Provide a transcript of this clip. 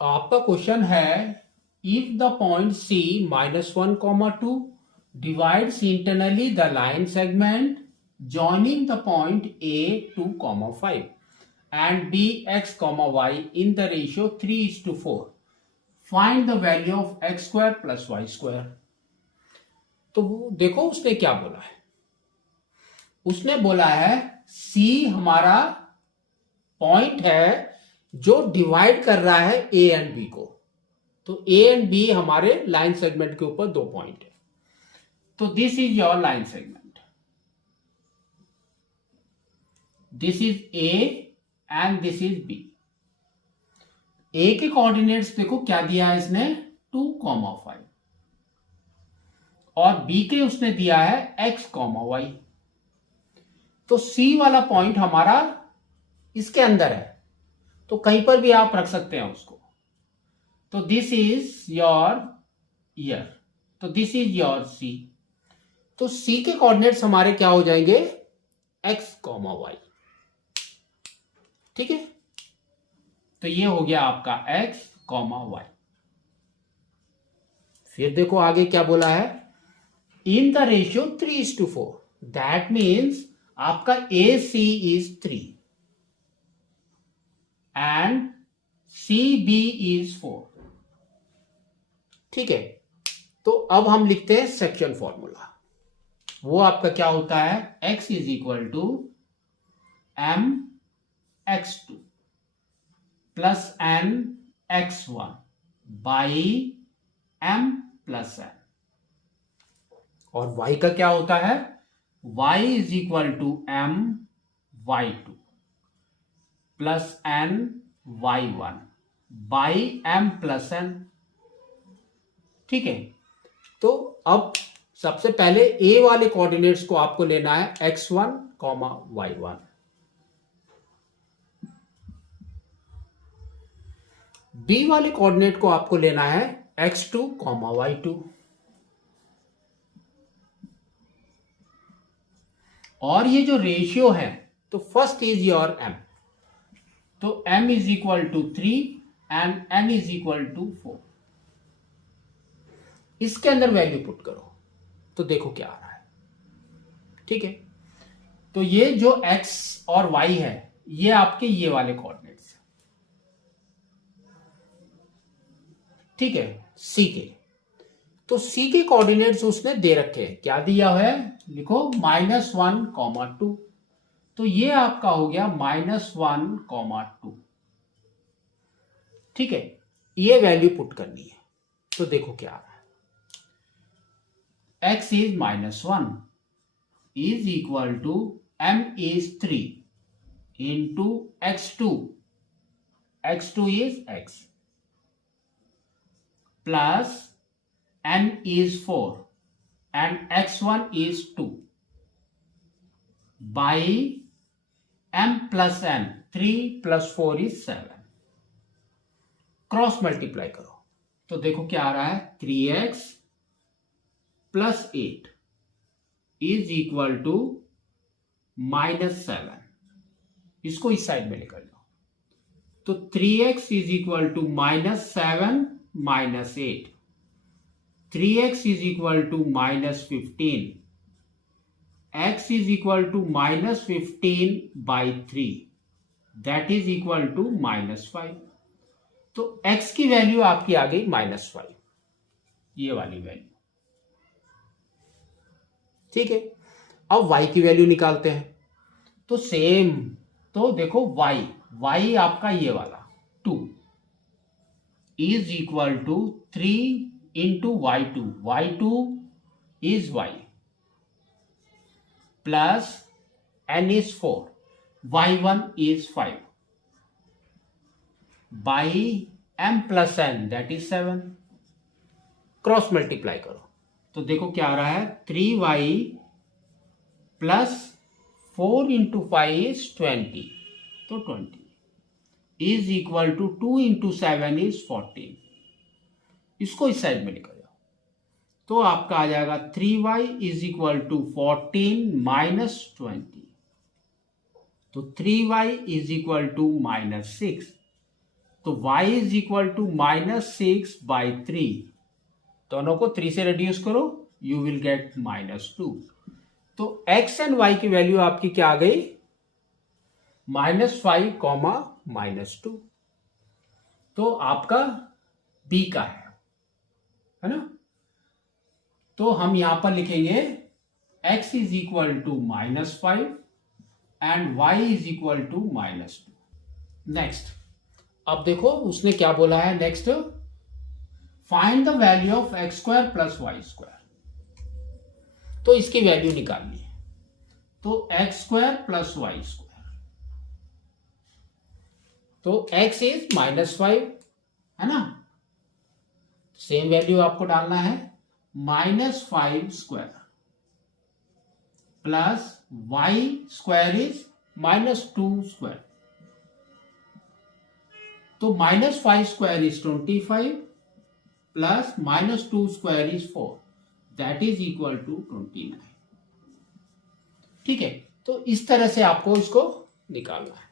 आपका क्वेश्चन है if the point C -1, 2 divides internally the line segment joining the point A 2, 5 and B x, y in the ratio 3:4. Find the value of x square plus y square. तो देखो उसने क्या बोला है। उसने बोला है C हमारा पॉइंट है जो डिवाइड कर रहा है ए एंड बी को। तो ए एंड बी हमारे लाइन सेगमेंट के ऊपर दो पॉइंट है। तो this is your line segment, this is A and this is B. A के कोऑर्डिनेट्स देखो क्या दिया है इसने 2, 5 और बी के उसने दिया है x, y। तो सी वाला पॉइंट हमारा इसके अंदर है, तो कहीं पर भी आप रख सकते हैं उसको। तो दिस इज योर ईयर, तो दिस इज योर सी। तो सी के कोऑर्डिनेट्स हमारे क्या हो जाएंगे x, y। ठीक है, तो ये हो गया आपका x, y। फिर देखो आगे क्या बोला है, in the ratio 3:4। That means आपका A C is 3 and C B is 4। ठीक है, तो अब हम लिखते हैं सेक्शन फॉर्मूला। वो आपका क्या होता है, x is equal to m x2 plus n x1 by m plus n। और y का क्या होता है, y is equal to m y2 plus n y1 by m plus n। ठीक है, तो अब सबसे पहले a वाले कोऑर्डिनेट्स को आपको लेना है x1, y1। b वाले कोऑर्डिनेट को आपको लेना है x2, y2। और ये जो रेशियो है, तो फर्स्ट इज योर m, तो m is equal to 3 and n is equal to 4। इसके अंदर वैल्यू पुट करो तो देखो क्या आ रहा है। ठीक है, तो ये जो x और y है ये आपके ये वाले कोऑर्डिनेट्स है। ठीक है, c के, तो c के कोऑर्डिनेट्स उसने दे रखे हैं। क्या दिया है, लिखो -1, 2। तो ये आपका हो गया -1, 2। ठीक है, ये वैल्यू पुट करनी है तो देखो क्या आ रहा है, x is -1 is equal to m is 3 into x2 is x plus n is 4 and x1 is 2 by m plus n, 3 plus 4 is 7। Cross multiply करो तो देखो क्या आ रहा है, 3x plus 8 is equal to -7। इसको इस साइड में निकल जाओ, तो 3x is equal to -7 -8, 3x is equal to -15, x is equal to -15 by 3, that is equal to -5। तो x की वैल्यू आपकी आ गई -5, ये वाली वैल्यू। ठीक है, अब y की वैल्यू निकालते हैं तो सेम, तो देखो y आपका ये वाला 2 is equal to 3 into y2 is y plus n is 4, y1 is 5 by m plus n that is 7। Cross multiply करो तो देखो क्या आ रहा है, 3y प्लस 4 इंटू 5 इज 20, तो 20 is equal to 2 into 7 is 14। इसको इस साइड में निकल जाओ तो आपका आ जाएगा 3y is equal to 14 minus 20, तो 3y इज इक्वल टू -6। तो y इज इक्वल टू -6/3, दोनों को 3 से रिड्यूस करो, यू विल गेट -2। तो x एंड y की वैल्यू आपकी क्या आ गई? -5, -2। तो आपका b का है ना? तो हम यहां पर लिखेंगे x is equal to -5 and y is equal to -2। Next, अब देखो उसने क्या बोला है next, find the value of x² plus y²। तो इसकी वैल्यू निकालनी है। तो x² प्लस y², तो x इज -5 है ना, सेम वैल्यू आपको डालना है, -5² प्लस y² इज -2²। तो -5² is 25 plus -2² is 4, that is equal to 29। ठीक है, तो इस तरह से आपको इसको निकालना है।